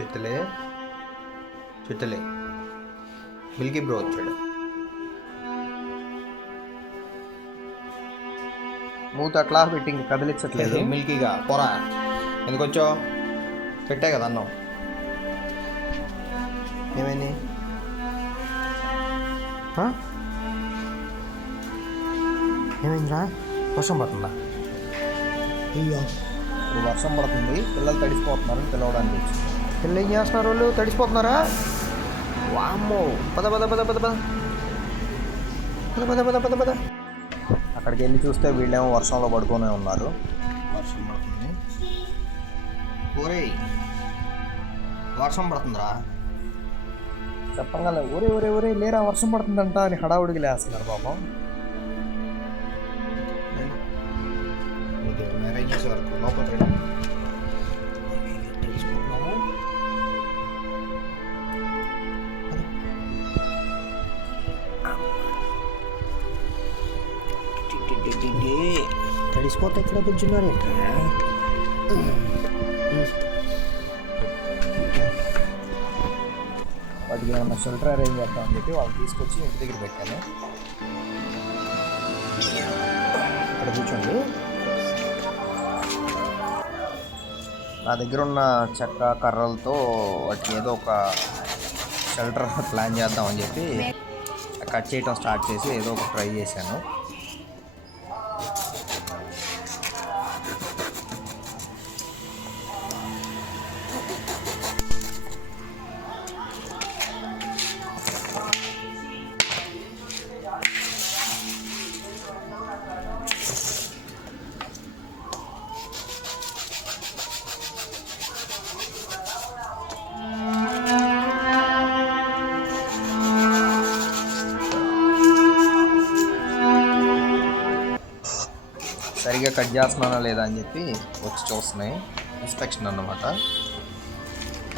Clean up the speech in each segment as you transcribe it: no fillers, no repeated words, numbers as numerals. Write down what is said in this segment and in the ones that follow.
చిట్టలే చిట్టలే Milky bro వచ్చాడు. మూత అట్లా పెట్టి ఇంక కదిలించట్లేదు. మిల్కీగా పొరా ఎందుకు వచ్చావు? పెట్టే కదా అన్నం. ఏమైంది? ఏమైందిరా? వర్షం పడుతుందా? అయ్యో ఇప్పుడు వర్షం పడుతుంది, పిల్లలు తడిసిపోతున్నారని పిలవడానికి వచ్చింది. పిల్లలు ఏం చేస్తున్నారు? వాళ్ళు తడిసిపోతున్నారా? వామ్మో, పద పద పద పద పద పద పద పద పద పద. అక్కడికి వెళ్ళి చూస్తే వీళ్ళేమో వర్షంలో పడుతూనే ఉన్నారు. వర్షం పడుతుంది. ఒరేయ్ వర్షం పడుతుందిరా చెప్పంగా. ఒరే ఒరే ఒరే లేరా వర్షం పడుతుందంట అని హడావుడికి లేస్తున్నారు పాపం. మ్యారేజ్ చేసే వరకు లోపల తెలుసుకుంటున్నాము. తడిసిపోతే ఎక్కడ కూర్చున్నారు? ఎక్కడ వాటికి ఏమన్నా షెల్టర్ అరేంజ్ చేద్దామని చెప్పి వాళ్ళు తీసుకొచ్చి ఇంటి దగ్గర పెట్టాను. ఇక్కడ కూర్చోండి. నా దగ్గర ఉన్న చెక్క కర్రలతో వాటికి ఏదో ఒక షెల్టర్ ప్లాన్ చేద్దామని చెప్పి కట్ చేయటం స్టార్ట్ చేసి ఏదో ఒక ట్రై చేశాను. సరిగ్గా కట్ చేస్తున్నానా లేదా అని చెప్పి వచ్చి చూస్తున్నాయి. ఇన్స్పెక్షన్ అన్నమాట.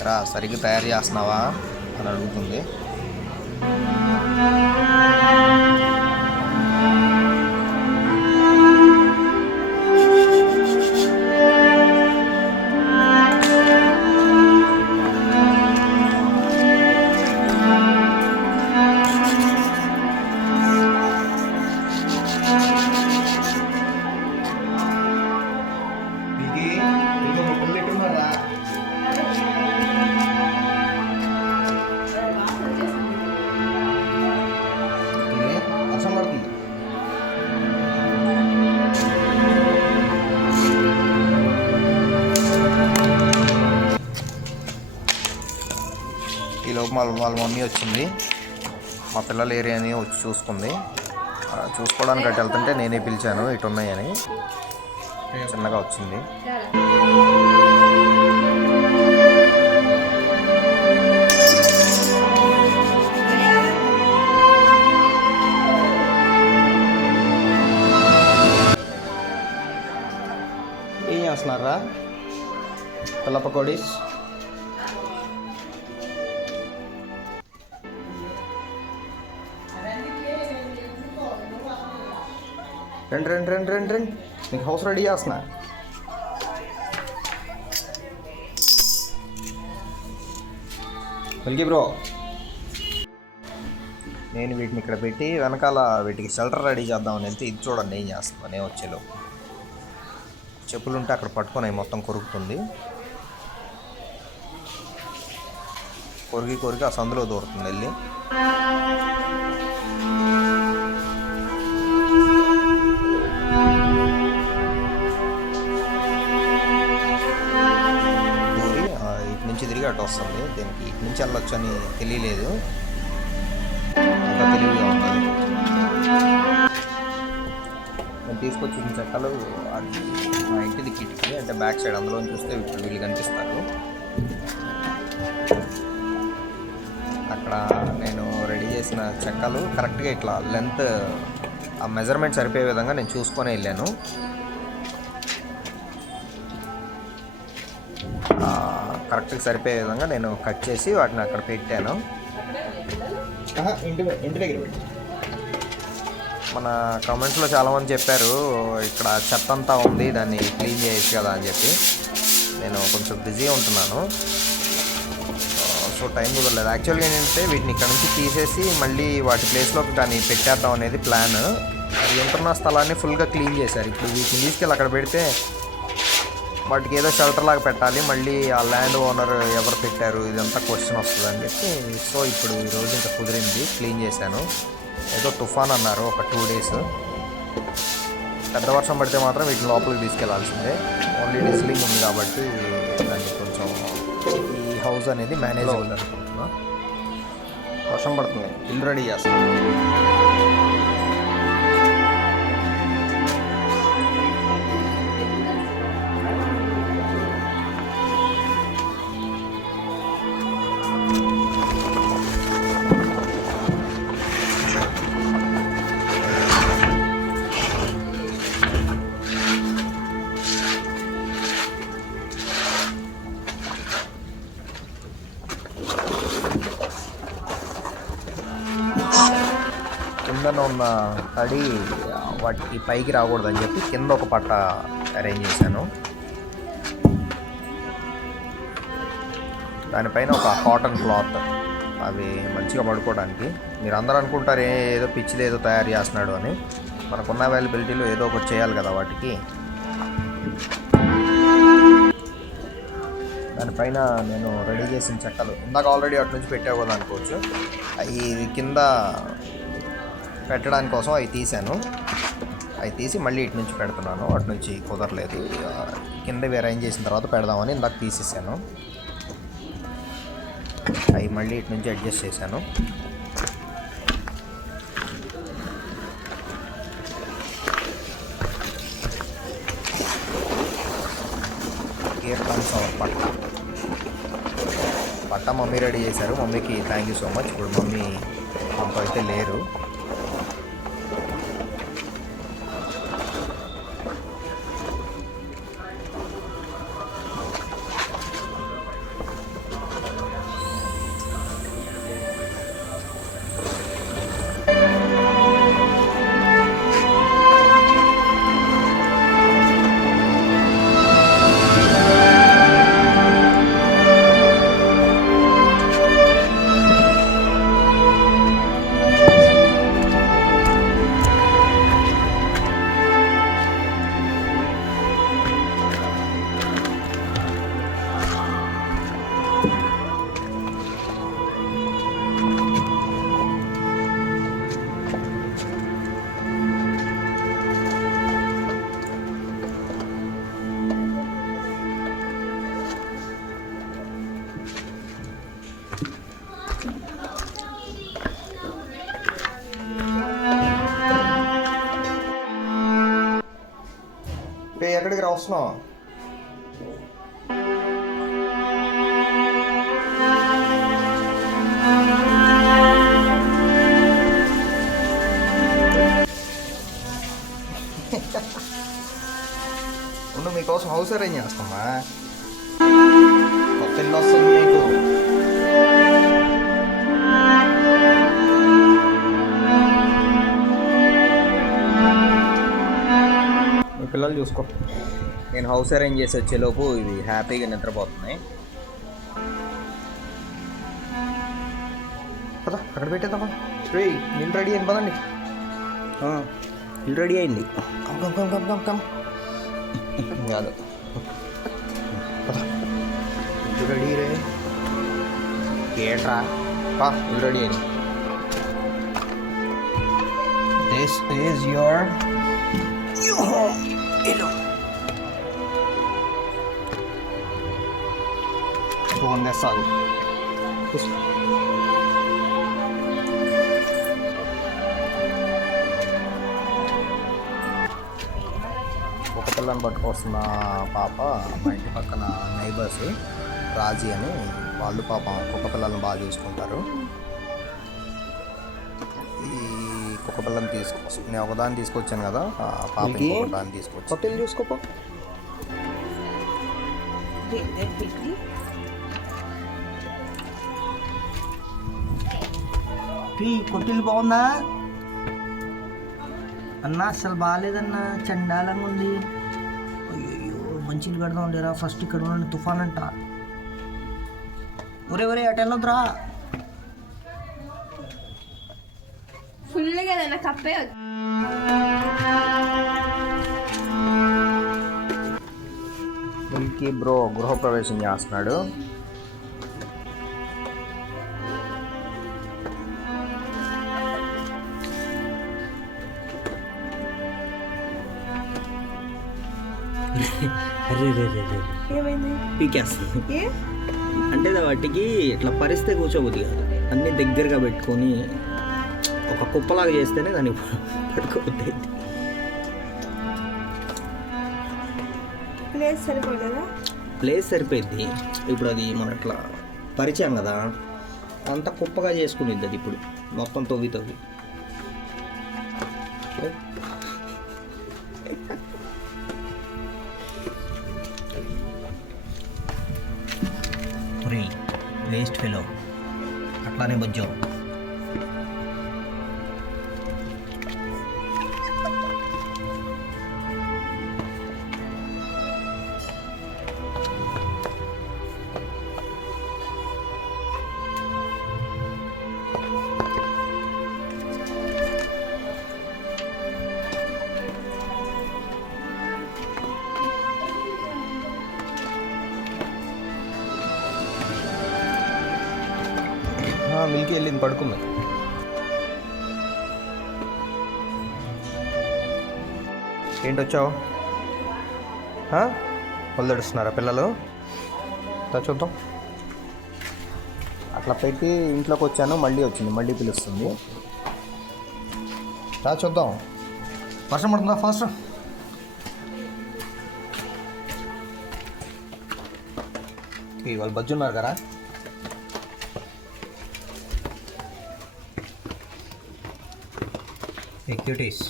రా సరిగ్గా తయారు చేస్తున్నావా అని అడుగుతుంది. ఈలోపు వాళ్ళ మమ్మీ వచ్చింది. మా పిల్లల ఏరియాని వచ్చి చూసుకుంది. చూసుకోవడానికి అటు వెళ్తుంటే నేనే పిలిచాను ఇటు ఉన్నాయని. చిన్నగా వచ్చింది. ఏం చేస్తున్నారా పిల్ల పకోడీస్? రండి రండి రండి రండి రండి, మీకు హౌస్ రెడీ చేస్తున్నా. మిల్కీ బ్రో, నేను వీటిని ఇక్కడ పెట్టి వెనకాల వీటికి షెల్టర్ రెడీ చేద్దామని వెళ్తే ఇది చూడండి ఏం చేస్తాను. నేను వచ్చేలో చెప్పులు ఉంటే అక్కడ పట్టుకొని మొత్తం కొరుకుతుంది. కొరికి కొరికి ఆ సందులో దూరుతుంది వెళ్ళి. ఇటు నుంచి తిరిగి అటు వస్తుంది. దీనికి ఇటు నుంచి వెళ్ళొచ్చు అని తెలియలేదు. అంత తెలివిగా ఉంది. నేను తీసుకొచ్చిన చెక్కలు అది మా ఇంటిది కిటికీ అంటే బ్యాక్ సైడ్, అందులో చూస్తే ఇప్పుడు వీళ్ళు కనిపిస్తారు. అక్కడ నేను రెడీ చేసిన చెక్కలు కరెక్ట్గా ఇట్లా లెంత్ ఆ మెజర్మెంట్ సరిపోయే విధంగా నేను చూసుకొని వెళ్ళాను. కరెక్ట్గా సరిపోయే విధంగా నేను కట్ చేసి వాటిని అక్కడ పెట్టాను. ఇంటి దగ్గర పెట్టి మన కామెంట్స్లో చాలామంది చెప్పారు ఇక్కడ చెత్త అంతా ఉంది, దాన్ని క్లీన్ చేయొచ్చు కదా అని చెప్పి. నేను కొంచెం బిజీగా ఉంటున్నాను. సో టైం కుదరలేదు. యాక్చువల్గా ఏంటంటే వీటిని ఇక్కడ నుంచి తీసేసి మళ్ళీ వాటి ప్లేస్లోకి దాన్ని పెట్టేద్దాం అనేది ప్లాన్. ఉంటున్న స్థలాన్ని ఫుల్గా క్లీన్ చేశారు. ఇప్పుడు వీటిని తీసుకెళ్ళి అక్కడ పెడితే వాటికి ఏదో షెల్టర్ లాగా పెట్టాలి, మళ్ళీ ఆ ల్యాండ్ ఓనర్ ఎవరు పెట్టారు ఇదంతా క్వశ్చన్ వస్తుంది అని చెప్పి సో ఇప్పుడు ఈరోజు ఇంకా కుదిరింది, క్లీన్ చేశాను. ఏదో తుఫాన్ అన్నారు ఒక 2 days. పెద్ద వర్షం పడితే మాత్రం వీటిని లోపలికి తీసుకెళ్లాల్సిందే. ఓన్లీ డిజిలింగ్ ఉంది కాబట్టి దాన్ని కొంచెం ఈ హౌస్ అనేది మేనేజబుల్ అనుకుంటున్నా. వర్షం పడుతుంది, ఇల్లు రెడీ చేస్తాను. కిందన ఉన్న తడి వాటికి పైకి రాకూడదని చెప్పి కింద ఒక పట్ట అరేంజ్ చేశాను. దానిపైన ఒక కాటన్ క్లాత్, అవి మంచిగా పడుకోవడానికి. మీరు అందరూ అనుకుంటారు ఏదో పిచ్చిది ఏదో తయారు చేస్తున్నాడు అని. మనకున్న అవైలబిలిటీలో ఏదో ఒకటి చేయాలి కదా వాటికి. దానిపైన నేను రెడీ చేసిన చెక్కలు ఇందాక ఆల్రెడీ అటు నుంచి పెట్టావు కదా అనుకోవచ్చు. అవి కింద పెట్టడానికి కోసం అవి తీసాను. అవి తీసి మళ్ళీ ఇటు నుంచి పెడుతున్నాను. అటు నుంచి కుదరలేదు, కింద అరేంజ్ చేసిన తర్వాత పెడదామని ఇందాక తీసేసాను. అవి మళ్ళీ ఇటు నుంచి అడ్జస్ట్ చేశాను. హియర్ కమ్స్ అవర్ పట్ట మమ్మీ రెడీ చేశారు. మమ్మీకి థ్యాంక్ యూ సో మచ్. ఇప్పుడు మమ్మీ మనతో అయితే లేరు. ఎక్కడికి వస్తున్నావు? ఉండు, మీకోసం హౌస్ అరేంజ్ చేస్తామా. కొత్త ఇల్లు వస్తుంది మీకు. పిల్లలు చూసుకో. నేను హౌస్ అరేంజ్ చేసి వచ్చేలోపు ఇవి హ్యాపీగా నిద్రపోతున్నాయి. పదా అక్కడ పెట్టేద్దామా. ఇల్లు రెడీ అయింది, పదండి. ఇల్లు రెడీ అయింది. Come come come come come కాదు, ఇల్లు రెడీ రే. ఏట్రా ఇల్లు రెడీ అయింది. This is your donde salgo. Pues, ఒక పిల్లని పట్టుకొస్తున్న పాప మా ఇంటి పక్కన నైబర్స్ రాజీ అని, వాళ్ళు పాప కుక్క పిల్లలను బాగా చూసుకుంటారు. ఈ కుక్క పిల్లని నేను ఒకదాన్ని తీసుకొచ్చాను కదా, పాప ఒకదాన్ని తీసుకొచ్చి హోటల్ చూసుకోపో. కొట్టిల్లు బాగుందా అన్న? అసలు బాగాలేదన్నా, చండాలంగా ఉంది. అయ్యో మంచిలు కడదాం లేరా, ఫస్ట్ ఇక్కడ ఉన్న తుఫాన్ అంట. ఒరే ఒరే అటు వెళ్ళొద్దురా. ఫుల్గా ఏదైనా కప్పే మిల్కీ బ్రో గృహప్రవేశం చేస్తున్నాడు. అరే రే రే రే ఏమైంది? పీకేస్తుంది. అంటే వాటికి ఇట్లా పరిస్తే కూర్చోబుద్ది కాదు, అన్నీ దగ్గరగా పెట్టుకొని ఒక కుప్పలాగా చేస్తేనే దాన్ని పడుకోబుద్ది అయితే. ప్లేస్ సరిపోలేదా? ప్లేస్ సరిపోయింది. ఇప్పుడు అది మనం ఇట్లా పరిచాం కదా, అంతా కుప్పగా చేసుకునిద్ది అది ఇప్పుడు మొత్తం తవ్వి తవ్వి. వేస్ట్ ఫెలో అట్లానే బొజ్జం. మిల్కీ వెళ్ళింది, పడుకుంది. ఏంటి వచ్చావు? వదిలేడుస్తున్నారా పిల్లలు? చూద్దాం. అట్లా పెట్టి ఇంట్లోకి వచ్చాను, మళ్ళీ వచ్చింది, మళ్ళీ పిలుస్తుంది. చూద్దాం. వర్షం పడుతుందా? ఫాస్ట్ వాళ్ళు బజ్జున్నారు కదా. క్యూటీస్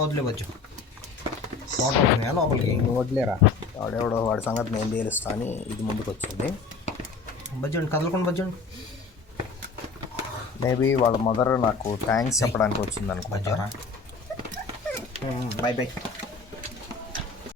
వదిలే బజ్జు. వాటర్ వస్తున్నాయా లోపలికి? వదిలేరా, వాడెవడో వాడి సంగతి నేను తేలుస్తా అని ఇది ముందుకు వచ్చింది. బజ్జండి, కదలకుండా బజ్జండి. మేబీ వాళ్ళ మదర్ నాకు థ్యాంక్స్ చెప్పడానికి వచ్చింది అనుకుంటా. By by.